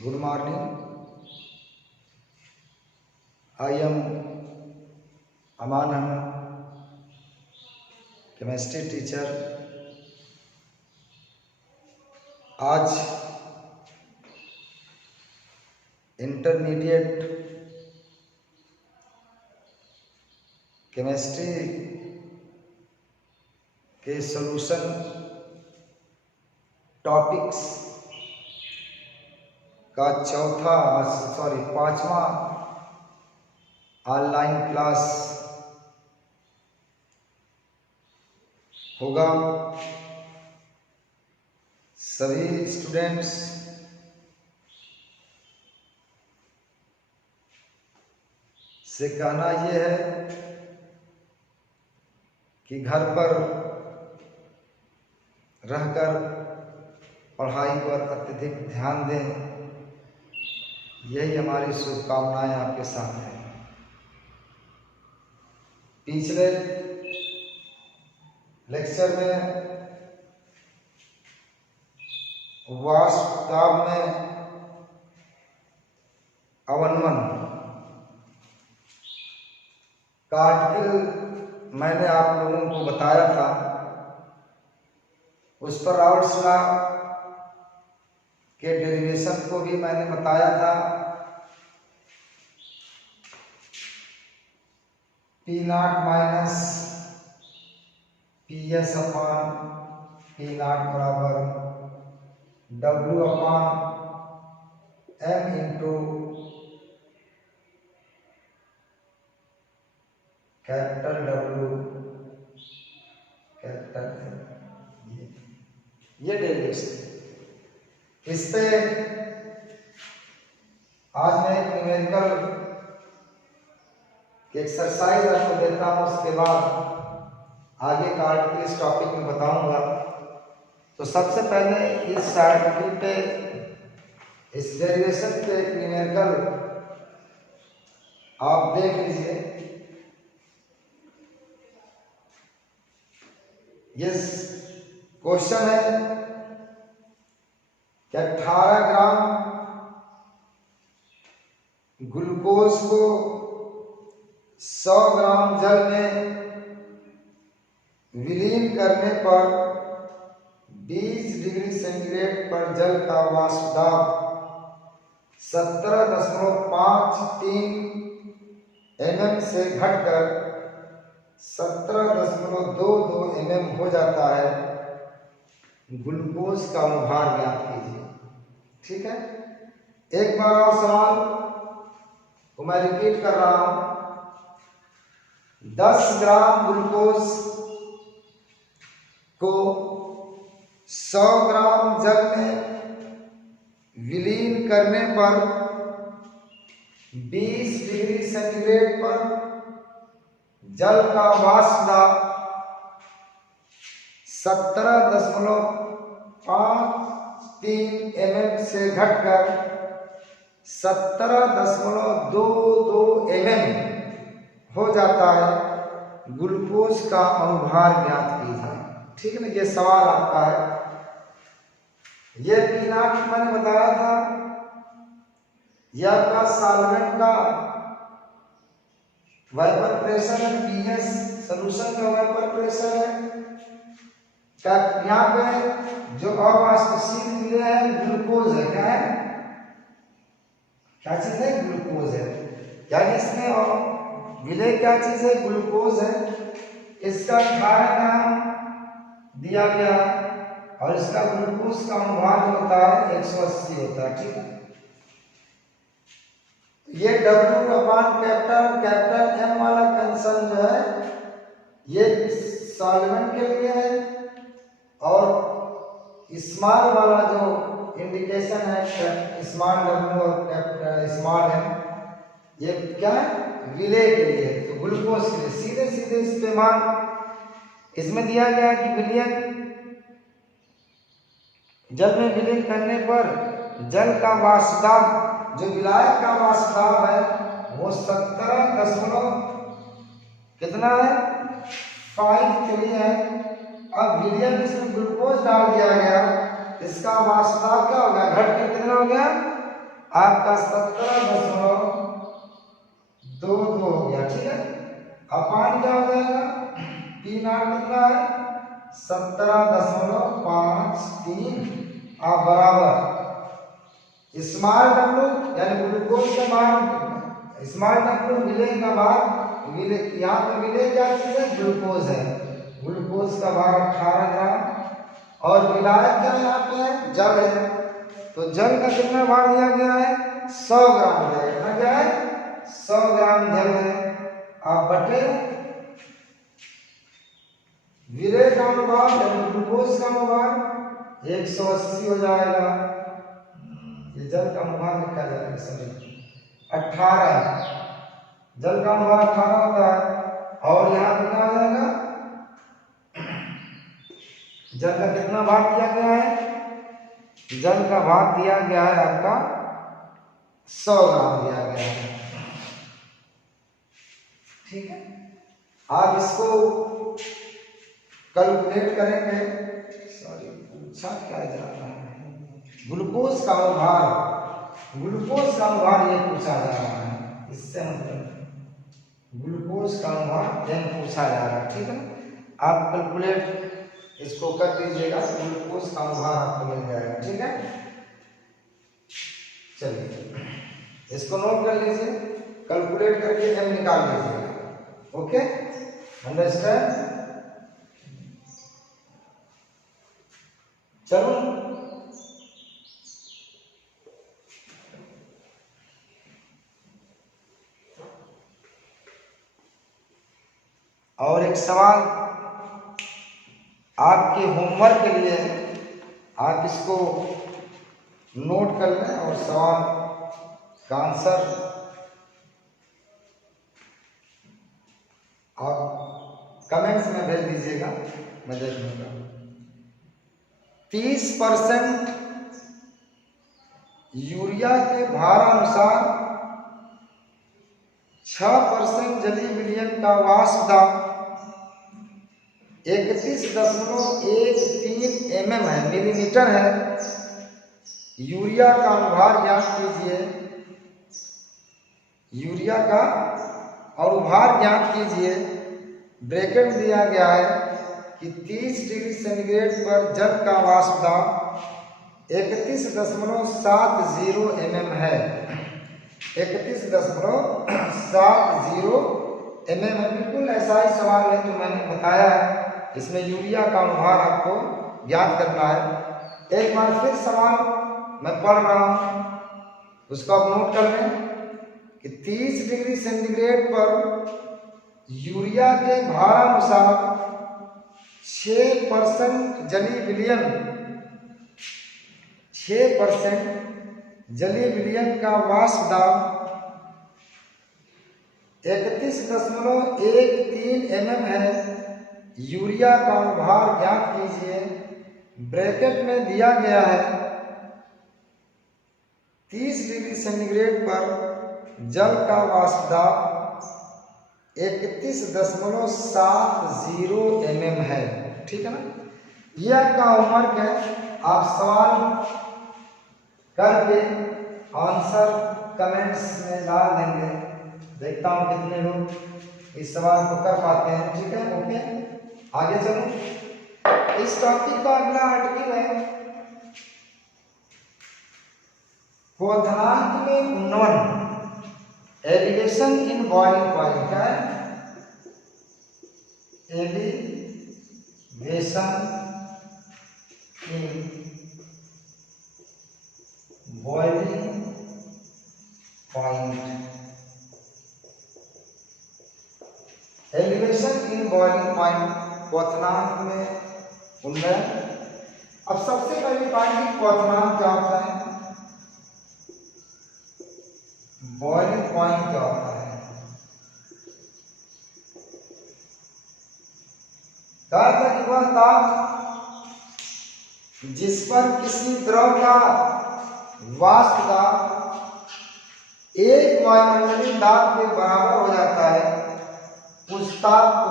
Good morning. I am Aman Ahmed, chemistry teacher. आज intermediate chemistry के solution topics का पांचवा ऑनलाइन क्लास होगा। सभी स्टूडेंट्स से कहना ये है कि घर पर रहकर पढ़ाई पर अत्यधिक ध्यान दें। यही हमारी शुभकामनाएं आपके साथ हैं। पिछले लेक्चर में वाष्पदाब में अवनमन का आर्टिकल मैंने आप लोगों को बताया था। उस पर राउल्ट्स लॉ के डेरिवेशन को भी मैंने बताया था। P not minus PS upon P not बराबर W अपान M into capital W capital M। ये डेरिवेशन इस पे आज मैं एक न्यूमेरिकल की एक्सरसाइज आपको देता हूं। उसके बाद आगे का आर्टिकल इस टॉपिक में बताऊंगा। तो सबसे पहले इस आर्टिकल पे इस डेरिवेशन पे एक न्यूमेरिकल आप देख लीजिए। ये क्वेश्चन है कि 18 ग्राम ग्लूकोज को 100 ग्राम जल में विलीन करने पर 20 डिग्री सेंटीग्रेड पर जल का वाष्प दाब 17.53 mm से घटकर 17.22 mm हो जाता है। ग्लूकोज का अनुभार ज्ञात कीजिए। ठीक है, एक बार और सवाल को मैं रिपीट कर रहा हूं। 10 ग्राम ग्लूकोज को 100 ग्राम जल में विलीन करने पर 20 डिग्री सेंटीग्रेड पर जल का वाष्प दाब 17.53 mm से घटकर 17.22 mm हो जाता है। ग्लूकोज का अनुभार ज्ञात कीजिए। ठीक है ना, ये सवाल आपका है। ये P नॉट मैंने बताया था, यह आपका सॉल्वेंट का वेपर प्रेशर है। PS सॉल्यूशन का वेपर प्रेशर है। यहाँ पे जो अवाष्पशील मिले हैं ग्लूकोज है। क्या है, क्या चीज है? ग्लूकोज है। यानी इसमें विलय क्या चीज है? ग्लूकोज है। इसका 18 ग्राम दिया गया और इसका ग्लूकोज का अनुभार जो होता है 180 होता है। ठीक है, ये W अपान कैपिटल M वाला कंसर्न जो है ये सॉल्वेंट के लिए है और स्मॉल वाला जो इंडिकेशन है स्मॉल W और स्मॉल M ये क्या है? विलय के लिए। तो ग्लूकोज के लिए सीधे सीधे इस पे मान इसमें दिया गया कि विलयन जल में विलीन करने पर जल का वाष्प दाब जो विलायक का वाष्प दाब है वो 17 कितना है? 53 है। अब विलयन इसमें ग्लूकोज डाल दिया गया, इसका वाष्प दाब क्या हो गया? घट कर कितना हो गया? आपका 17.22 हो गया। ठीक है, अपान क्या हो जाएगा, पी नॉट कितना है 17.53 आप बराबर स्मॉल डब्ल्यू यानी ग्लूकोज का मान, स्मॉल डब्ल्यू विलेय का भाग, यहाँ पे विलेय क्या चीज है, ग्लूकोज है, ग्लूकोज का भाग 18 ग्राम और विलायक क्या यहाँ पे है, जल है, तो जल का कितना भाग दिया गया है 100 ग्राम है, कितना क्या है 100 ग्राम जल है, आप बटे विलेय का अनुपात ग्लूकोज का अनुपात 180 हो जाएगा, ये जल का अनुपात लिखा जाता है सभी 18, जल का अनुपात 18 होता है और यहाँ कितना आ जाएगा, जल का कितना भाग दिया गया है, जल का भाग दिया गया है आपका 100 ग्राम दिया गया है। ठीक है, आप इसको कैलकुलेट करेंगे, सॉरी पूछा क्या जा रहा है, ग्लूकोज का अनुभार, ग्लूकोज का अनुभार ये पूछा जा रहा है, इससे मतलब ग्लूकोज का अनुभार यह पूछा जा रहा है। ठीक है, आप कैलकुलेट इसको कर दीजिएगा, ग्लूकोज का अनुभार आपको मिल जाएगा। ठीक है, चलिए इसको नोट कर लीजिए, कैलकुलेट करके एम निकाल लीजिएगा। Okay, understand. चलो और एक सवाल आपके होमवर्क के लिए, आप इसको नोट कर लें और सवाल का आंसर आप कमेंट्स में भेज दीजिएगा, मैं देख लूँगा। 30% यूरिया के भार अनुसार 6% जलीय विलयन का वाष्प दाब 31.13 mm है, मिलीमीटर है। यूरिया का अनुभार ज्ञात कीजिए, यूरिया का अनुभार ज्ञात कीजिए। ब्रैकेट में दिया गया है कि 30 डिग्री सेंटीग्रेड पर जल का वाष्प दाब 31.70 mm है, 31.70 mm है। बिल्कुल ऐसा ही सवाल है जो मैंने बताया है, इसमें यूरिया का अनुभार आपको ज्ञात करना है। एक बार फिर सवाल मैं पढ़ रहा हूं, उसको आप नोट कर लें कि 30 डिग्री सेंटीग्रेड पर यूरिया के भारानुसार 6% जलीय विलयन, 6% जलीय विलयन का वाष्प दाब 31.13 mm है। यूरिया का अनुभार ज्ञात कीजिए। ब्रैकेट में दिया गया है 30 डिग्री सेंटीग्रेड पर जल का वाष्प दाब 31.70 mm है। ठीक है ना, ये आपका होमवर्क है, आप सवाल करके आंसर कमेंट्स में डाल देंगे। देखता हूं कितने लोग इस सवाल को कर पाते हैं। ठीक है, ओके, आगे चलो। इस टॉपिक का अगला आर्टिकल है क्वथनांक में उन्नयन, एलिवेशन इन बॉइलिंग पॉइंट। क्या है elevation in boiling point, elevation in boiling point, क्वथनांक में उन्नयन। अब सबसे पहली बात कि क्वथनांक क्या होता है, बॉइलिंग पॉइंट क्या होता है। कहा था कि वह ताप जिस पर किसी द्रव का वाष्प दाब एक वायुमंडलीय दाब के बराबर हो जाता है, उस ताप को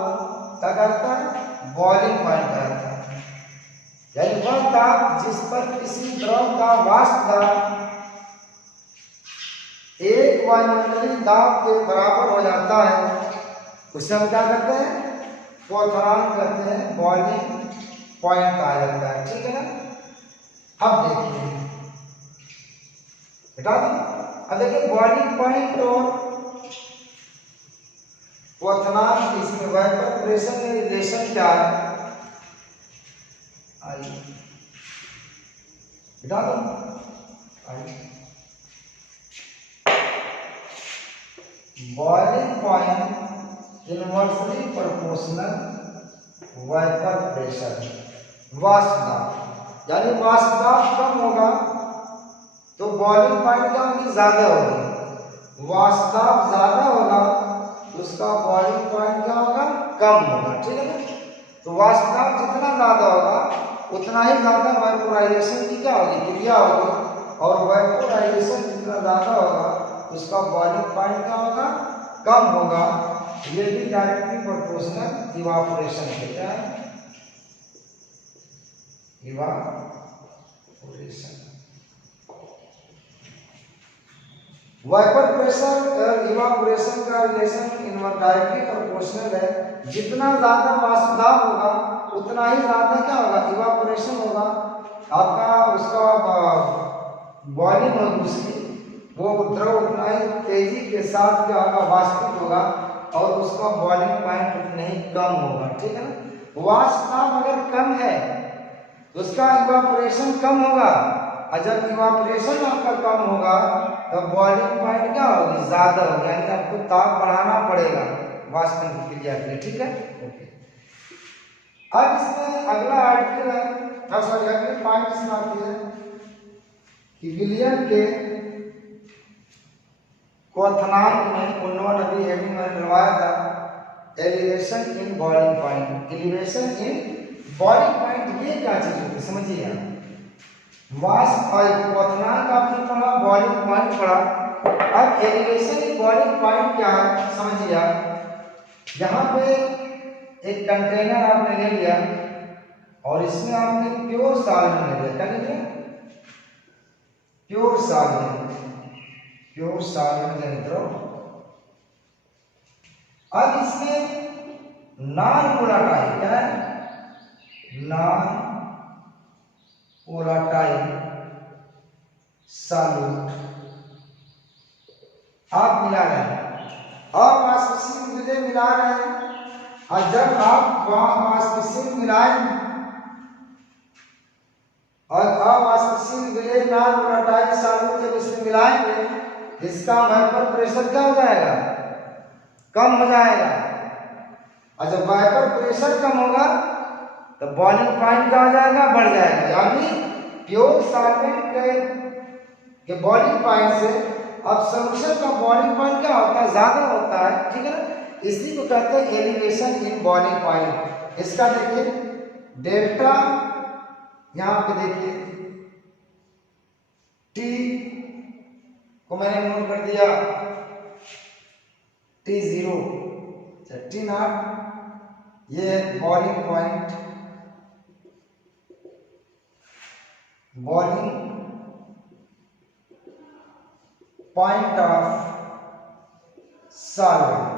क्या कहता है, बॉइलिंग पॉइंट कहता है। यानी वह ताप जिस पर किसी द्रव का वाष्प दाब वायुमंडलीय दाब के बराबर हो जाता है उसे हम क्या कहते हैं, क्वथनांक कहते हैं, बॉइलिंग पॉइंट आ जाता है। ठीक है ना। अब देखिए बेटा, अब देखिए बॉइलिंग पॉइंट और क्वथनांक, इसमें वेपर प्रेशर में रिलेशन क्या है, आइए बेटा आइए। Boiling point inversely proportional vapour pressure, वाष्प दाब, यानी वाष्प दाब कम होगा तो बॉइलिंग पॉइंट क्या होगी, ज्यादा होगी। वाष्प दाब ज्यादा होगा तो उसका बॉइलिंग पॉइंट क्या होगा, कम होगा। ठीक है ना। तो वाष्प दाब जितना ज्यादा होगा उतना ही ज्यादा वेपोराइजेशन की क्या होगी, क्रिया होगी, और वेपोराइजेशन जितना ज्यादा होगा उसका बॉइलिंग पॉइंट क्या होगा, कम होगा। ये भी डायरेक्टली प्रोपोर्शनल इवापोरेशन है। क्या है, इवापोरेशन। वेपर प्रेशर और इवापोरेशन का रिलेशन डायरेक्टली प्रोपोर्शनल है। जितना ज्यादा वाष्प दाब होगा उतना ही ज्यादा क्या होगा, इवापोरेशन होगा। आपका उसका बॉइलिंग होगी उसकी, वो द्रव उतना ही तेजी के साथ क्या होगा, वाष्पित होगा, और उसका बॉइलिंग पॉइंट उतना ही कम होगा। ठीक है ना। वाष्प दाब अगर कम है तो उसका इवापोरेशन कम होगा, और जब इवापोरेशन आपका कम होगा तब बॉइलिंग पॉइंट क्या होगी, ज्यादा होगा, यानी आपको ताप बढ़ाना पड़ेगा वाष्पन की क्रिया के लिए। ठीक है, ओके। अब इसमें अगला आर्टिकल है, सॉरी अगली पॉइंट इसमें आती है कि विलियम के क्वथनांक में उन्होंने अभी हेडिंग में करवाया था, elevation in boiling point. Elevation in boiling point ये क्या चीज होती है, समझिए आप। वाष्प और क्वथनांक आपने पढ़ा, बॉइलिंग पॉइंट पढ़ा। अब एलिवेशन इन बॉइलिंग पॉइंट क्या है, समझिए आप। यहाँ पे एक कंटेनर आपने ले लिया और इसमें आपने प्योर सॉल्वेंट ले लिया। क्या ले लिया, प्योर सॉल्वेंट, प्योर सॉल्वेंट यंत्र। अब इसमें नॉन वोलाटाइल क्या है, नॉन वोलाटाइल सॉल्यूट आप मिला रहे हैं, अवाष्पशील विलेय मिला रहे हैं। और जब आप अवाष्पशील मिलाएं और अवाष्पशील विलेय नॉन वोलाटाइल सॉल्यूट जब इसमें मिलाएंगे, इसका वेपर प्रेशर क्या हो जाएगा, कम हो जाएगा। और जब वेपर प्रेशर कम होगा तो बॉइलिंग पॉइंट क्या हो जाएगा, बढ़ जाएगा। यानी प्योर सॉल्वेंट के बॉइलिंग पॉइंट से अब सॉल्यूशन का बॉइलिंग पॉइंट क्या होता है, ज्यादा होता है। ठीक है ना। इसी को कहते हैं एलिवेशन इन बॉइलिंग पॉइंट। इसका देखिए डेल्टा, यहां पे देखिए टी को मैंने नोट कर दिया T0, T0 ये boiling point, boiling point of solvent.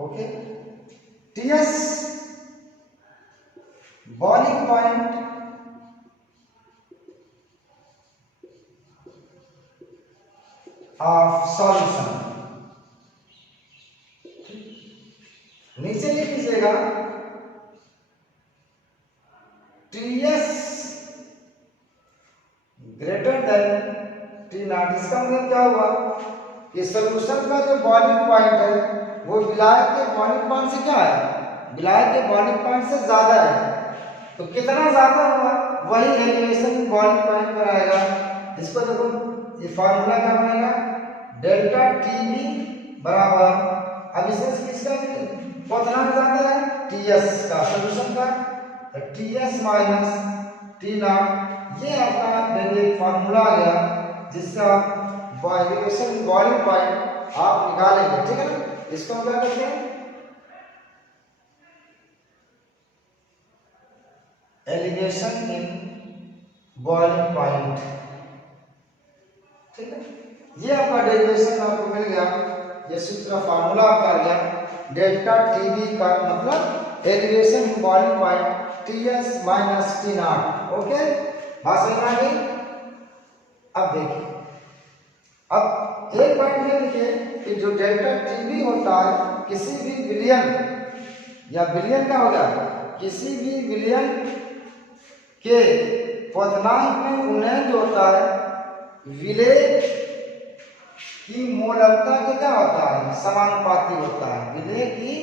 Okay, Ts boiling point of solution. नीचे लिख लीजिएगा Ts ग्रेटर देन T0। इसका मतलब क्या हुआ कि सॉल्यूशन का जो बॉइलिंग पॉइंट है वो विलायक के बॉइलिंग पॉइंट से क्या है, विलायक के बॉइलिंग पॉइंट से ज्यादा है। तो कितना ज्यादा हुआ वही एलिवेशन बॉइलिंग पॉइंट पर आएगा। इसको देखो, ये फार्मूला क्या बनेगा, डेल्टा टीबी बराबर, अब इसमें किसका क्वथनांक ज्यादा है, टीएस का, सॉल्यूशन का, तो टीएस माइनस T0। ये आपका डेरिवेटिव फार्मूला आ गया जिसका एलिवेशन बॉइलिंग पॉइंट आप निकालेंगे। ठीक है ना। इसको हम क्या करते हैं, एलिवेशन इन बॉइलिंग पॉइंट। ठीक है, ये आपका डेरिवेशन आपको मिल गया, ये सूत्र फार्मूला आपका आ गया डेल्टा टीबी का मतलब elevation in boiling point TS minus T naught. Okay, बात समझ में आ गई। अब देखिए, अब एक पॉइंट ये देखिए कि जो डेल्टा टीबी होता है किसी भी विलयन या विलयन का होगा, किसी भी विलयन के क्वथनांक में उन्नयन जो होता है विलेय की मोलकता के क्या होता है, समानुपाती होता है। विलेय की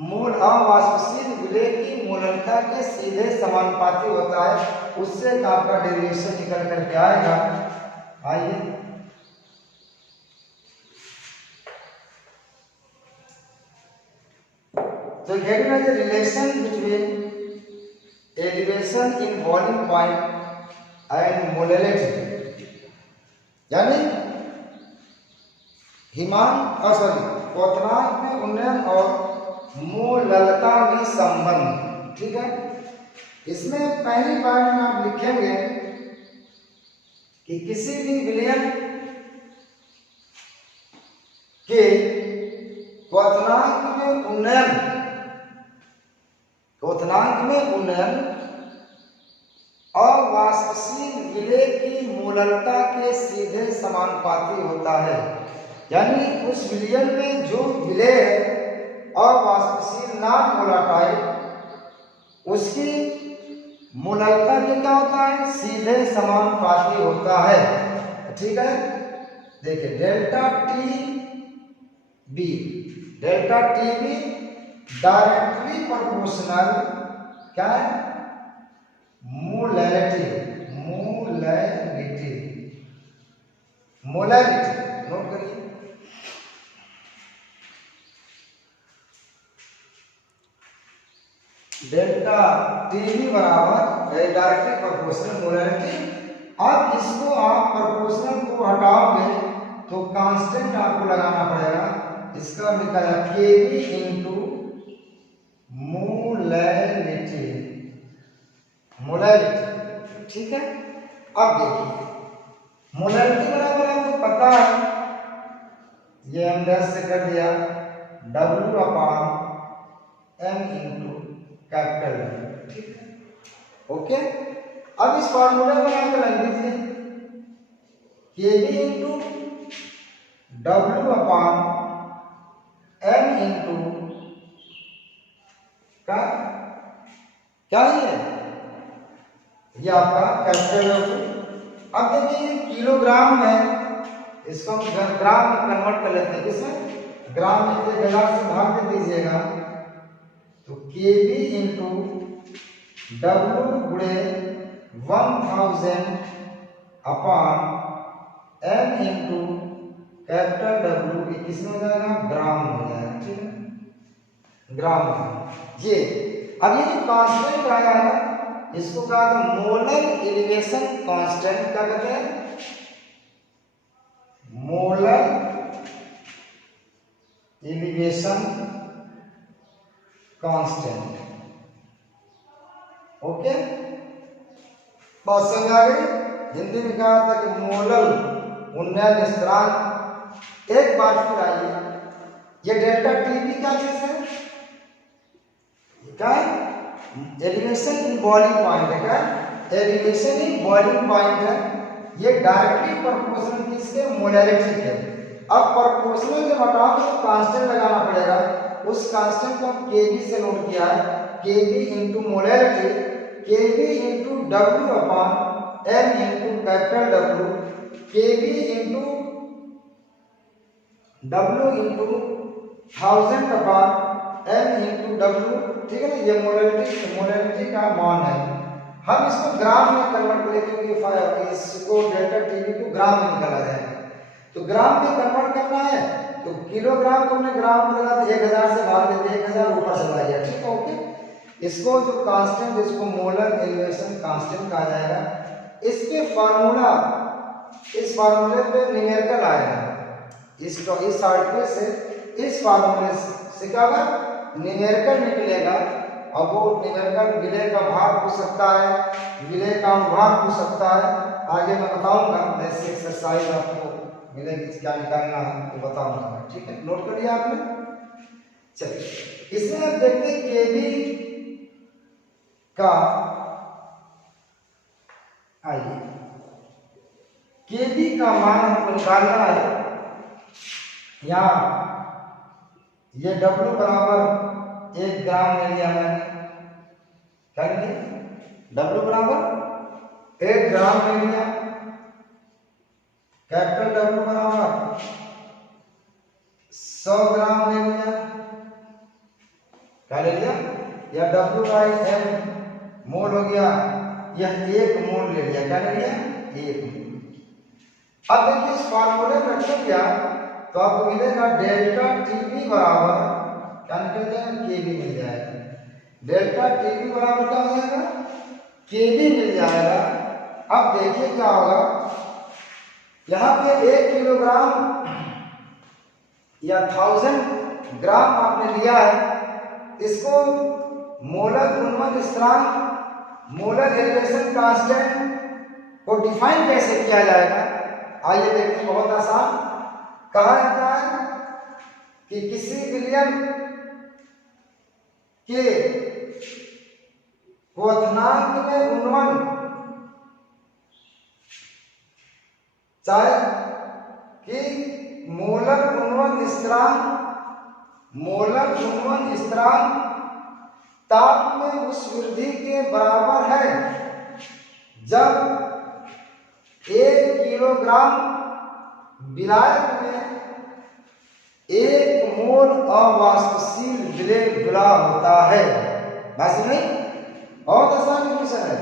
मूल अवाष्पशील विलेय की मोलकता के सीधे समानुपाती होता है। उससे आपका डेरिवेशन निकल करके आएगा। आइए, तो getting as a relation between elevation in boiling point and molality, यानी क्वथनांक में उन्नयन और मोललता में संबंध। ठीक है, इसमें पहली बार में आप लिखेंगे कि किसी भी विलयन के क्वथनांक में उन्नयन अवाष्पशील विलेय की मोललता के सीधे समानुपाती होता है। यानी उस विलयन में जो विलेय है अवाष्पशील नॉन वोलाटाइल, उसकी मोललता के क्या होता है, सीधे समानुपाती होता है। ठीक है, देखिए delta T be directly proportional क्या है, मोलैलिटी नोट करिए। डेल्टा टीवी बराबर डायरेक्टली प्रोपोर्शनल मोलैलिटी। अब इसको आप प्रोपोर्शनल को हटाओगे तो कांस्टेंट आपको लगाना पड़ेगा। इसका निकला केवी इंटू मोलैलिटी। ठीक है, अब देखिए मोलैलिटी बराबर आपको पता है, ये हम 10 से कर दिया W अपान M इंटू कैपिटल W। ठीक है, ओके। अब इस फॉर्मूले में आप रख दीजिए केवी इंटू W अपान M इंटू क्या है ये आपका कैपिटल W। अब देखिए किलोग्राम में, इसको हम ग्राम में कन्वर्ट कर लेते हैं। किसमें, ग्राम में 1000 से भाग दे दीजिएगा तो केवी इंटू W गुणे 1000 अपान M इंटू कैपिटल W, ये किसमें हो जाएगा, ग्राम हो जाएगा। ठीक है, ग्राम में। ये अब ये जो कांस्टेंट आया है इसको कहा था मोलर एलिवेशन कांस्टेंट। क्या कहते हैं, मोलर एलिवेशन कांस्टेंट। ओके, बात समझ आ गई। हिंदी में कहा था कि मोलर उन्नयन स्थिरांक। एक बार फिर आइए, ये डेल्टा टीबी क्या चीज है, क्या है, एलिवेशन इन बॉइलिंग पॉइंट है। क्या, एलिवेशन इन बॉइलिंग पॉइंट है। ये डायरेक्टली प्रोपोर्शनल किसके, मोलैलिटी के। अब प्रोपोर्शनल जब हटाओ तो कांस्टेंट लगाना पड़ेगा। उस कांस्टेंट को हम केवी से नोट किया है, केवी इंटू मोलैलिटी, केवी इंटू W अपान M इंटू कैपिटल W, केवी इंटू W इंटू 1000 अपान M इंटू W। ठीक है ना, ये मोलैलिटी का मान है। हम इसको ग्राम में कन्वर्ट करें क्योंकि इसको डेल्टा टीवी को ग्राम में निकाला जाएगा। तो ग्राम में कन्वर्ट करना है तो किलोग्राम को हमने ग्राम में लगा 1000 से भाग देते, 1000 ऊपर चला गया। ठीक है, ओके। इसको जो कांस्टेंट, इसको मोलर एलिवेशन कांस्टेंट कहा जाएगा। इसके फार्मूला, इस फार्मूले पे न्यूमेरिकल आएगा। इस आर्टिकल से, इस फार्मूले से क्या होगा, न्यूमेरिकल निकलेगा। अब वो न्यूमेरिकल विलेय का भाग हो सकता है, विलेय का अनुभाग हो सकता है। आगे मैं बताऊंगा, ऐसी एक्सरसाइज आपको मिलेगी क्या निकालना है तो बताऊंगा मैं, ठीक है, नोट कर लिया आपने। चलिए इसमें आप देखते हैं केबी का, आइए केबी का मान हमको निकालना है। यहाँ ये डब्ल्यू बराबर 1 ग्राम ले लिया मैंने, क्या ले लिया, डब्ल्यू बराबर 1 ग्राम ले लिया, कैपिटल डब्ल्यू बराबर 100 ग्राम ले लिया, क्या ले लिया, यह डब्ल्यू बाई एम मोल हो गया, यह 1 मोल ले लिया, क्या ले लिया, 1 मोल। अब देखिए इस फार्मूले में रखेंगे तो आपको मिलेगा डेल्टा टीबी बराबर, क्या निकल जाएगा, केबी मिल जाएगा। डेल्टा टीबी बराबर क्या हो जाएगा, केबी मिल जाएगा। अब देखिए क्या होगा, यहाँ पे 1 किलोग्राम या 1000 ग्राम आपने लिया है, इसको मोलर गुणन स्थिरांक, मोलर एलिवेशन कांस्टेंट को डिफाइन कैसे किया जाएगा, आइए देखते हैं, बहुत आसान। कहा जाता है कि किसी विलयन के क्वथनांक में गुणन, चाहे कि मोलर गुणन स्थिरांक, मोलर गुणन स्थिरांक ताप में उस वृद्धि के बराबर है जब 1 किलोग्राम विलायक में 1 मोल अवाष्पशील विलेय घुला होता है। बस नहीं, बहुत आसान क्वेश्चन है।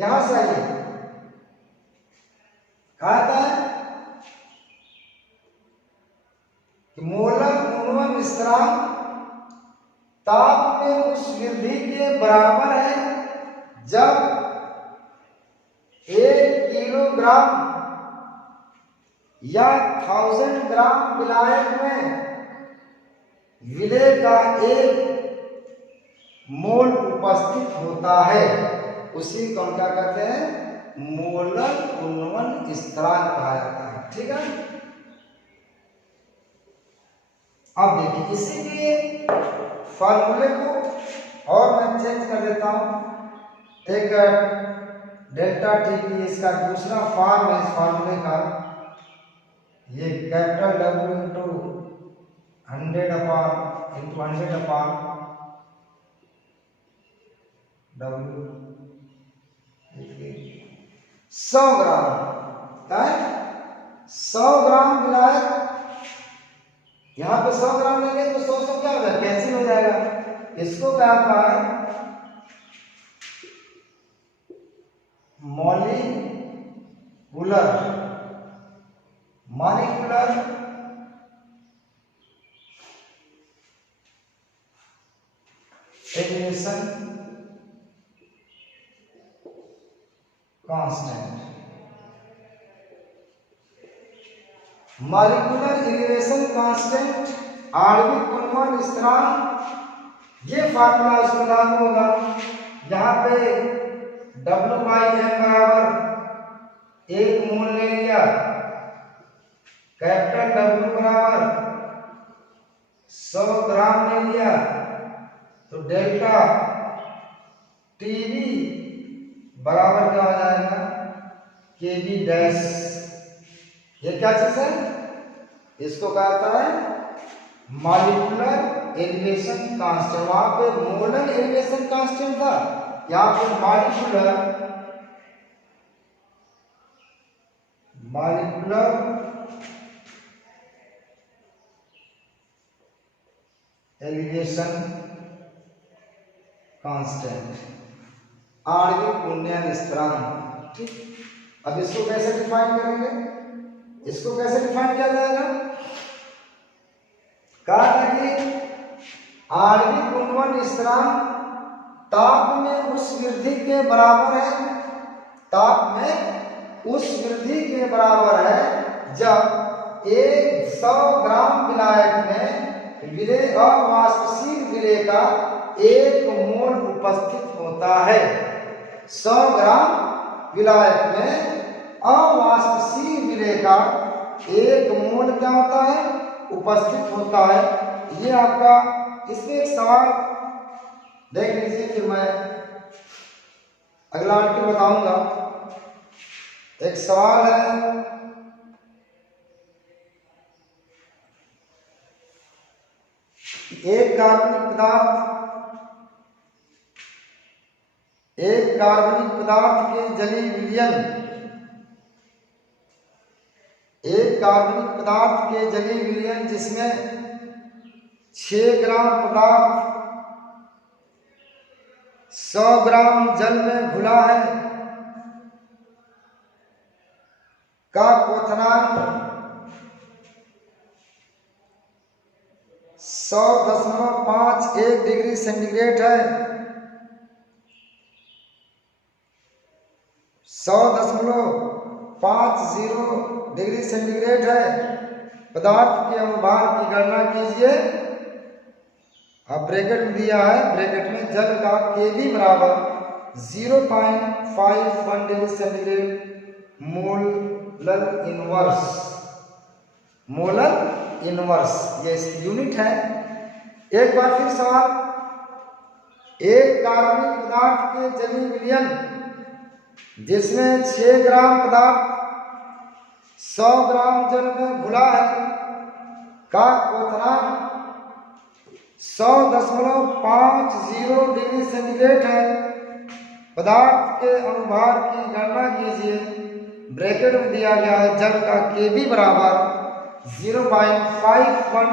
यहां से आइए, कहता है कि मोलर गुणन स्थिरांक ताप में उस वृद्धि के बराबर है जब 1 किलोग्राम या 1000 ग्राम विलायक में विलेय का 1 मोल उपस्थित होता है। उसी को हम क्या कहते हैं, मोलर गुणन स्थिरांक कहा जाता है, ठीक है। अब देखिए इसीलिए फॉर्मूले को और मैं चेंज कर देता हूं। एक डेल्टा टी इसका दूसरा फॉर्म है इस फॉर्मूले का, ये capital W into 100 upon W 100 ग्राम, क्या है, 100 ग्राम विलायक, यहां पे 100 ग्राम लेंगे तो 100 क्या हो जाएगा, कैंसिल हो जाएगा। इसको क्या होता है, molecular elevation constant, molecular elevation constant आणविक गुणन स्थिरांक, ये फार्मूला इसको लागू होगा। यहाँ पे W बाई एम बराबर 1 मोल ले लिया, कैपिटल W बराबर 100 ग्राम ले लिया, तो डेल्टा टीवी बराबर क्या हो जाएगा, केबी डैश। ये क्या चीज है, इसको कहता है मॉलिक्यूलर एलिवेशन कांस्टेंट। वहां पे मोलर एलिवेशन कांस्टेंट था, यहाँ पे मॉलिक्यूलर एलिवेशन कांस्टेंट, आणविक गुणन स्थिरांक, ठीक। अब इसको कैसे डिफाइन करेंगे, इसको कैसे डिफाइन किया जाएगा, कहा था कि आणविक गुणन स्थिरांक ताप में उस वृद्धि के बराबर है, ताप में उस वृद्धि के बराबर है जब 100 ग्राम विलायक में विलेय अवाष्पशील विलेय का 1 मोल उपस्थित होता है। 100 ग्राम विलायक में अवाष्पशील विलेय का 1 मोल क्या होता है, उपस्थित होता है। ये आपका, इसमें एक सवाल देख लीजिए, फिर मैं अगला आर्टिकल बताऊंगा। एक सवाल है, एक कार्बनिक पदार्थ के जलीय विलयन, एक कार्बनिक पदार्थ के जलीय विलयन जिसमें 6 ग्राम पदार्थ 100 ग्राम जल में घुला है का क्वथनांक 100.51 डिग्री सेंटीग्रेड है। 100.50 डिग्री सेंटीग्रेड है। पदार्थ के अनुभार की गणना कीजिए। अब ब्रैकेट में दिया है, ब्रैकेट में जल का Kb बराबर 0.51 डिग्री सेंटीग्रेड मोलर इनवर्स, ये इसकी यूनिट है। एक बार फिर सवाल, एक कार्बनिक पदार्थ के जलीय विलयन जिसमें 6 ग्राम पदार्थ 100 ग्राम जल में घुला है का क्वथनांक 100.50 डिग्री सेंटीग्रेड है। पदार्थ के अनुभार की गणना कीजिए। ब्रैकेट में दिया गया है जल का Kb बराबर 0.51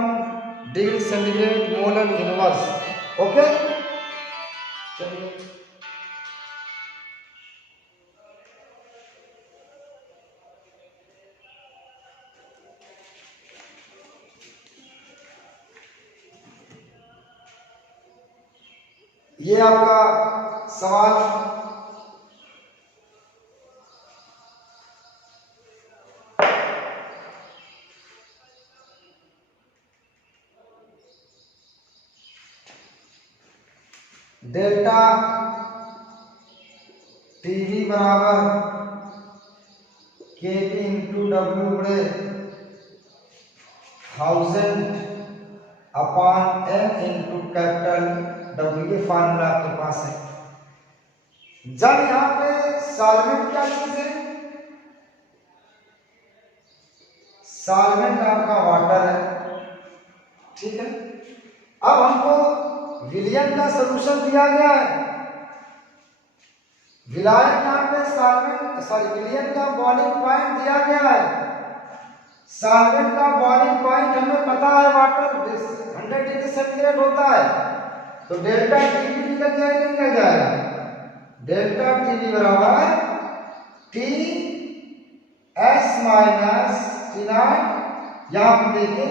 degree centigrade molar inverse. Okay, चलिए ये आपका सवाल, डेल्टा टीवी बराबर Kb इंटू W बड़े 1000 upon M into capital W, ये फार्मूला आपके पास है। जब यहाँ पे सॉल्वेंट क्या चीज है, सॉल्वेंट आपका वाटर है, ठीक है। अब हमको विलयन का सॉल्यूशन दिया गया है, विलायक यहाँ पे विलयन का बॉइलिंग पॉइंट दिया गया है। सॉल्वेंट का बॉइलिंग पॉइंट हमें पता है, वाटर 100 डिग्री सेंटीग्रेड होता है, तो डेल्टा टीवी निकल जाएगा। डेल्टा टीवी बराबर T S minus T not, यहां पर देखिए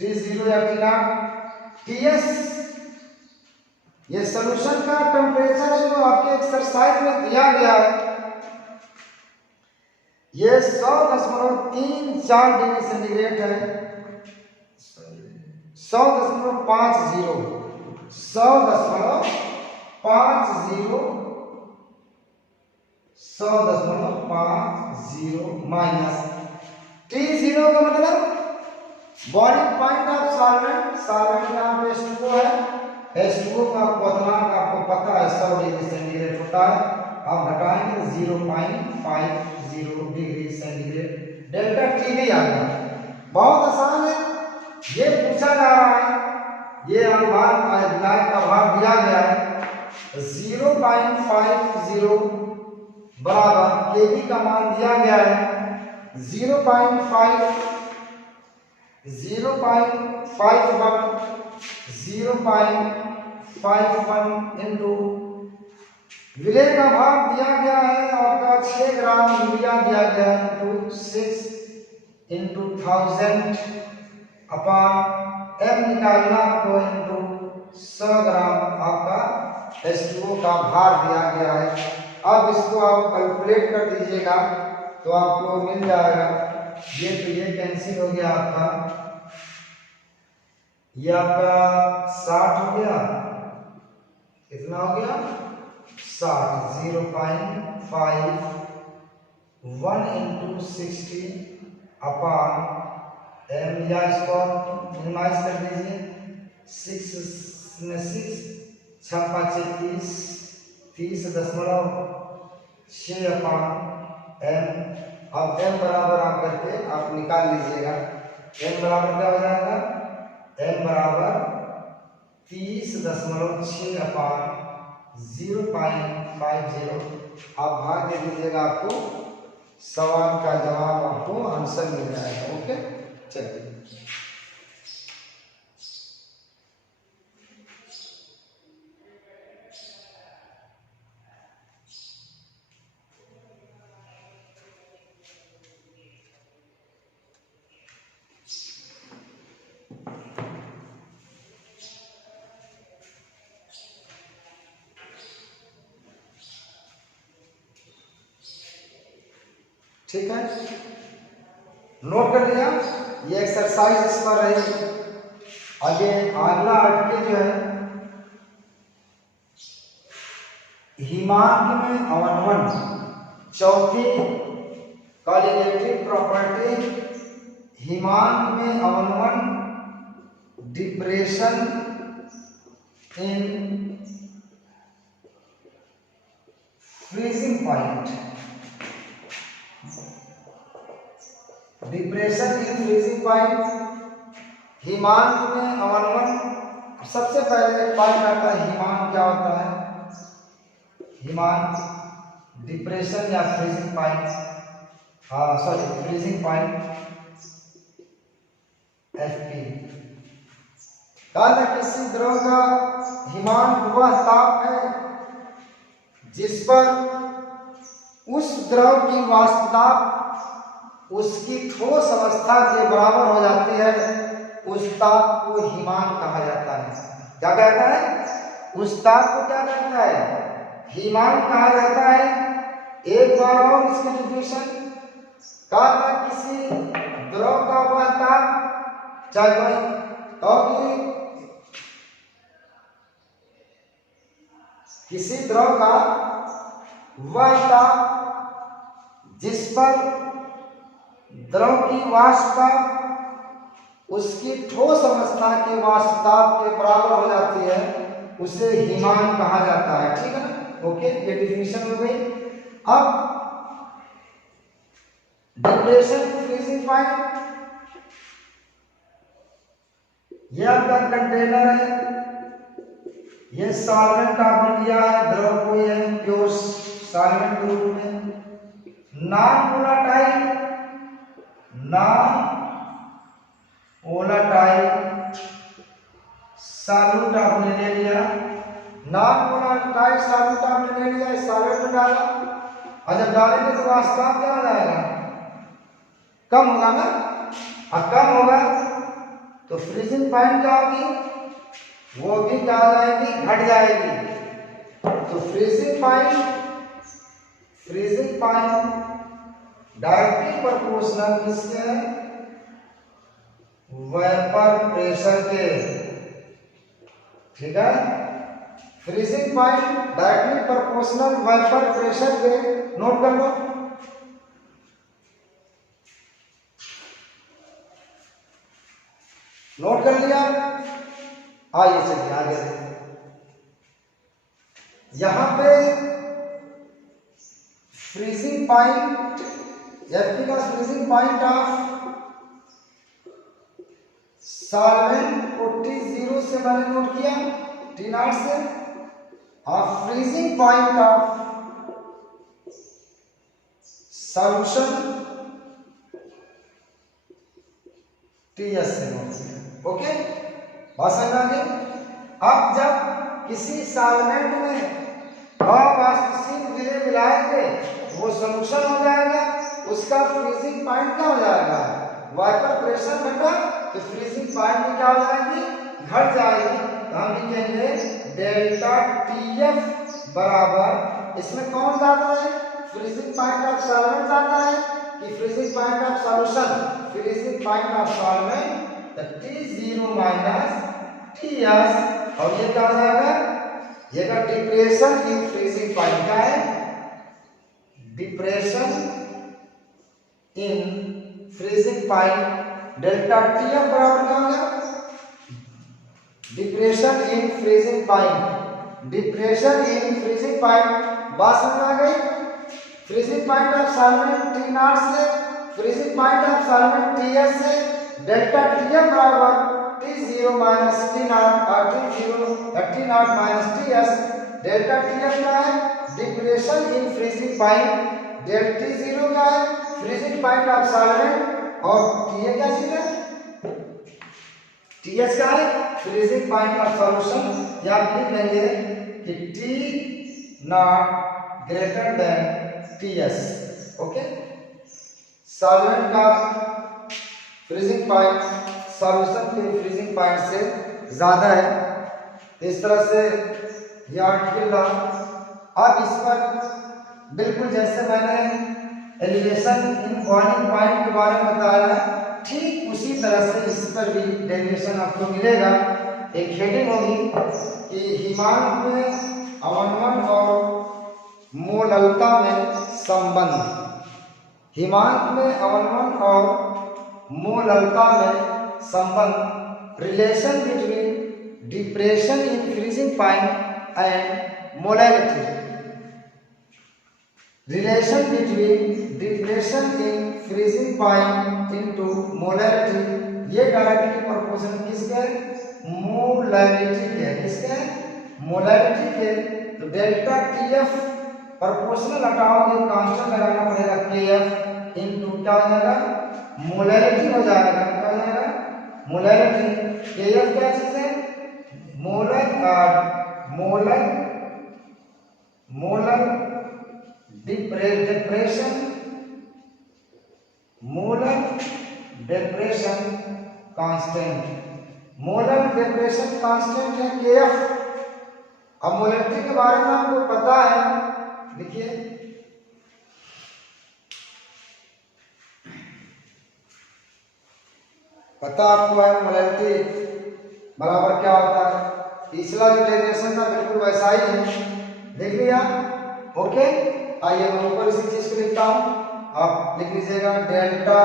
T0 या टी नॉट Ts, ये सॉल्यूशन का टेम्परेचर है जो आपके एक्सरसाइज में दिया गया है। ये 100.34 डिग्री सेंटीग्रेड है। 100.50 माइनस T0 का मतलब बॉइलिंग पॉइंट ऑफ सॉल्वेंट, यहाँ पे H2O है, H2O का क्वथनांक आपको पता है 100 डिग्री सेंटीग्रेड होता है। आप घटाएंगे 0.50 डिग्री सेंटीग्रेड, डेल्टा टीवी आ गया। बहुत आसान है, ये पूछा जा रहा है, ये अनुभाग विलायक का भाग दिया गया है 0.50 बराबर Kb का मान दिया गया है 0.51 इंटू विलय का भाग दिया गया है आपका 6 ग्राम यूरिया दिया गया है इंटू 6 इंटू 1000 अपॉन M निकालना आपको इंटू 100 ग्राम आपका H2O का भार दिया गया है। अब इसको आप कैलकुलेट कर दीजिएगा तो आपको मिल जाएगा, ये तो ये कैंसिल हो गया आपका, ये आपका 60 हो गया, कितना हो गया 60, 0.51 इंटू 60 अपॉन एम, या इसको मिनिमाइज कर दीजिए, 6 में 6, 6 5 30, 30.6 अपॉन एम। अब एम बराबर आप करके आप निकाल लीजिएगा, एम बराबर क्या हो जाएगा, एम बराबर 30.6 अपॉन 0.50। आप भाग दे दीजिएगा, आपको सवाल का जवाब, आपको आंसर मिल जाएगा। ओके, चलिए ठीक है, नोट कर लिया, ये एक्सरसाइज इस पर रही। आगे अगला आर्टिकल जो है, हिमांक में अवनमन, चौथी कॉलिगेटिव प्रॉपर्टी, हिमांक में अवनमन, depression in freezing point, depression in freezing point, हिमांक में अवनमन। सबसे पहले पॉइंट आता है हिमांक क्या होता है, हिमांक डिप्रेशन या freezing point, sorry freezing point FP. कहा था किसी द्रव का हिमांक वह ताप है जिस पर उस द्रव की वास्तवता उसकी ठोस अवस्था के बराबर हो जाती है, उस ताप को हिमांक कहा जाता है। क्या कहता है, उस ताप को क्या कहता है, हिमांक कहा जाता है। एक बार और इसकी डिफिनेशन, कहा था किसी द्रव का वह ताप, चाहे भाई किसी द्रव का वह ताप जिस पर द्रव की वाष्पता उसकी ठोस अवस्था की वाष्पता के बराबर हो जाती है, उसे हिमांक कहा जाता है। ठीक है ना, ओके, ये डिफिनेशन हो गई। अब डिप्रेशन फ्रीजिंग पॉइंट, ये आपका कंटेनर है, ये सॉल्वेंट आपने लिया है, द्रव को ये प्योर सॉल्वेंट के रूप में, नॉन वोलेटाइल सॉल्यूट आपने ले लिया, नॉन वोलेटाइल सॉल्यूट आपने ले लिया, सॉल्वेंट में डाला, और जब डालेंगे तो वास्तव क्या हो जाएगा, कम होगा ना, और कम होगा तो फ्रीजिंग पॉइंट क्या होगी, वो भी क्या हो जाएगी, घट जाएगी। तो फ्रीजिंग पॉइंट डायरेक्टली प्रोपोर्शनल किसके है, वेपर प्रेशर के। ठीक है, freezing point directly proportional vapour pressure के, नोट कर लो। नोट कर लिया, आइए चलिए आगे। यहां पे फ्रीजिंग पॉइंट, एफपी का फ्रीजिंग पॉइंट ऑफ सॉल्वेंट को T0 से मैंने नोट किया, T0 से, और freezing point of solution TS से नोट किया। ओके, बात समझ आ गई। अब जब किसी सॉल्वेंट में अवाष्पशील विलेय मिलाएंगे वो सॉल्यूशन हो जाएगा, उसका फ्रीजिंग पॉइंट क्या हो जाएगा, वेपर प्रेशर घटा तो फ्रीजिंग पॉइंट में क्या हो जाएगी, घट जाएगी। तो हम लिखेंगे डेल्टा TF बराबर, इसमें कौन ज्यादा है, फ्रीजिंग पॉइंट ऑफ सॉल्वेंट ज्यादा है कि freezing point of solution, freezing point of solvent तो T0 माइनस TS, और ये क्या हो जाएगा, ये का डिप्रेशन इन फ्रीजिंग पॉइंट क्या है, depression in freezing point delta TF बराबर क्या हो गया, depression in freezing point, depression in freezing point. बात समझ आ गई। Freezing point of solvent T naught से freezing point of solvent T S से डेल्टा टीएफ बराबर T0 माइनस टी नॉट और T naught minus T S. Delta TF क्या है, depression in freezing point, delta T0 क्या है, freezing point of solvent, और T क्या चीज है, टीएस क्या है, फ्रीजिंग पॉइंट ऑफ सॉल्यूशन। या आप लिख लेंगे कि T naught greater than TS. Okay, solvent का फ्रीजिंग पॉइंट सॉल्यूशन के फ्रीजिंग पॉइंट से ज्यादा है। इस तरह से यह आर्टिकल रहा। अब इस पर बिल्कुल जैसे मैंने एलिवेशन इन बॉइलिंग पॉइंट के बारे में बताया, ठीक उसी तरह से इस पर भी डेरिवेशन आपको मिलेगा। एक हेडिंग होगी कि हिमांक में अवनमन और मोललता में संबंध, हिमांक में अवनमन और मोललता में संबंध, relation between depression in freezing point and molality, relation between depression in freezing point into molality. ये डायरेक्टली प्रोपोर्शनल किसके, मोलैलिटी के, किसके, मोलैलिटी के। तो डेल्टा टीएफ प्रोपोर्शनल हटाओगे, कांस्टेंट लगाना पड़ेगा केएफ इनटू क्या हो जाएगा, मोलैलिटी हो जाएगा। क्या हो जाएगा, मोलैलिटी। केएफ क्या चीज है, molar depression, molar depression constant, molar depression constant है केएफ। अब मोलैलिटी के बारे में आपको पता है, देखिए पता आपको है मोलैलिटी बराबर क्या होता है। पिछला जो डेरिवेशन था बिल्कुल वैसा ही है, देख लिया। ओके, आइए मैं ऊपर इसी चीज को लिखता हूं, आप लिख लीजिएगा डेल्टा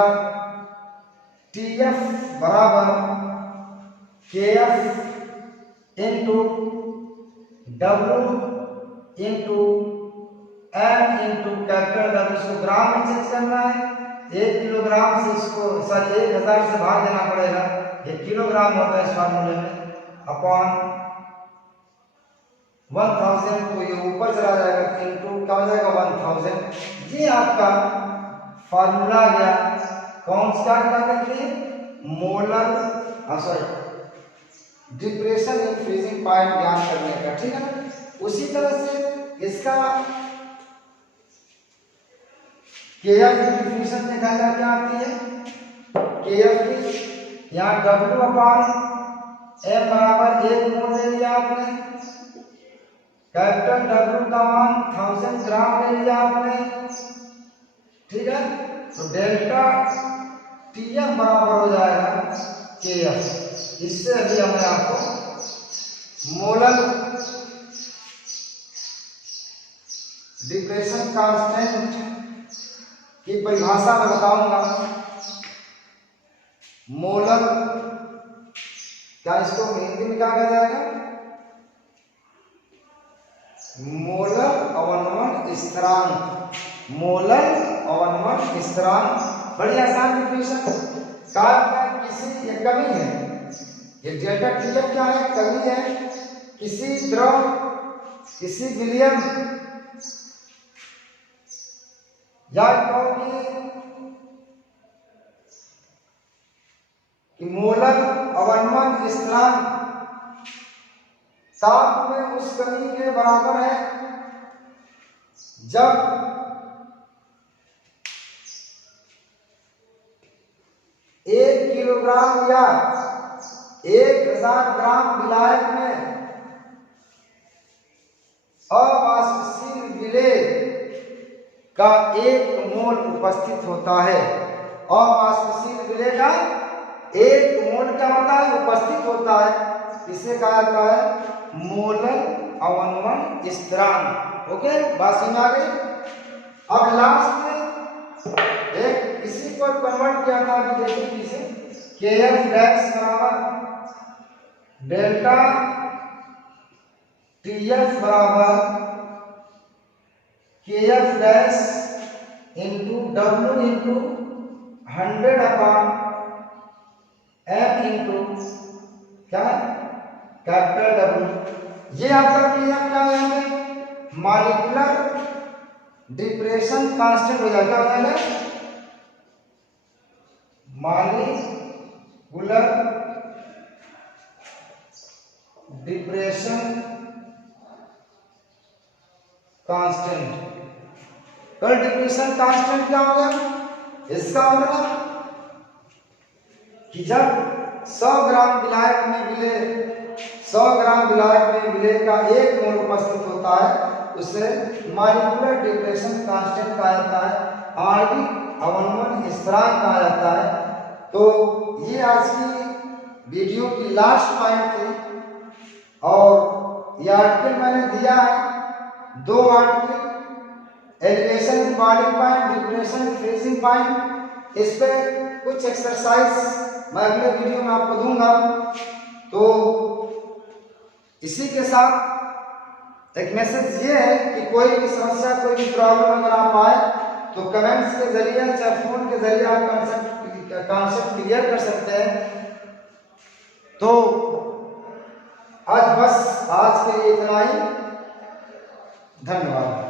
टीएफ बराबर KF into W into M into capital W. इसको ग्राम में चेंज करना है, 1 किलोग्राम से इसको 1000 से भाग देना पड़ेगा, 1 किलोग्राम होता है इस फार्मूले में, अपॉन 1000 को ये ऊपर चला जाएगा, इनटू क्या हो जाएगा 1000। ये आपका फार्मूला आ गया। कौन सा निकालने के लिए, molar sorry depression in freezing point ज्ञान करने का, ठीक है। उसी तरह से इसका केएफ की डिफिनेशन निकाल क्या आती है, केएफ की, यहाँ डब्ल्यू अपॉन एम बराबर 1 मोल ले लिया आपने, कैपिटल डब्ल्यू का मान 1000 ग्राम ले लिया आपने, ठीक है। तो डेल्टा टीएफ बराबर हो जाएगा केएफ। इससे अभी हमने आपको मोलर डिप्रेशन कांस्टेंट की परिभाषा में बताऊंगा। मोलर क्या, इसको हिंदी में क्या कहा जाएगा, मोलर अवनमन स्थिरांक, मोलर अवनमन स्थिरांक। बड़ी आसान डिफिनेशन। किसी ये कमी है, ये डेल्टा टीएफ क्या है, कमी है किसी द्रव, किसी विलियम या कि मोलर अवनमन स्थिरांक ताप में उस कमी के बराबर है जब एक किलोग्राम या 1000 ग्राम विलायक में अवाष्पशील विलेय का 1 मोल उपस्थित होता है। अवाष्पशील विलेय का 1 मोल क्या होता है, उपस्थित होता है। इसे कहा जाता है मोलर अवनमन स्थिरांक। ओके, बात समझ आ गई। अब लास्ट में एक इसी को कन्वर्ट किया था अभी देखिए पीछे, के एफ डैश बराबर डेल्टा टी एफ बराबर K F dash into W into 100 upon M into क्या कैपिटल डब्ल्यू। ये आपका के एफ क्या है, मॉलिक्यूलर डिप्रेशन कांस्टेंट हो जाएगा, क्या हो जाएगा, मॉलिक्यूलर डिप्रेशन कांस्टेंट। कल डिप्रेशन कांस्टेंट क्या होगा, इसका मतलब कि जब 100 ग्राम विलायक में मिले 100 ग्राम विलायक में मिले का 1 मोल उपस्थित होता है, उसे मॉलिक्यूलर डिप्रेशन कांस्टेंट कहा जाता है, आणविक अवनमन स्थिरांक कहा जाता है। तो ये आज की वीडियो की लास्ट पॉइंट थी और ये आर्टिकल मैंने दिया है, 2 article, elevation body point, depression freezing point. इस पे कुछ एक्सरसाइज मैं अगले वीडियो में आपको दूंगा। तो इसी के साथ एक मैसेज ये है कि कोई भी समस्या, कोई भी प्रॉब्लम अगर आप आए तो कमेंट्स के जरिए चाहे फोन के जरिए आप कॉन्सेप्ट क्लियर कर सकते हैं। तो आज के लिए इतना ही, धन्यवाद।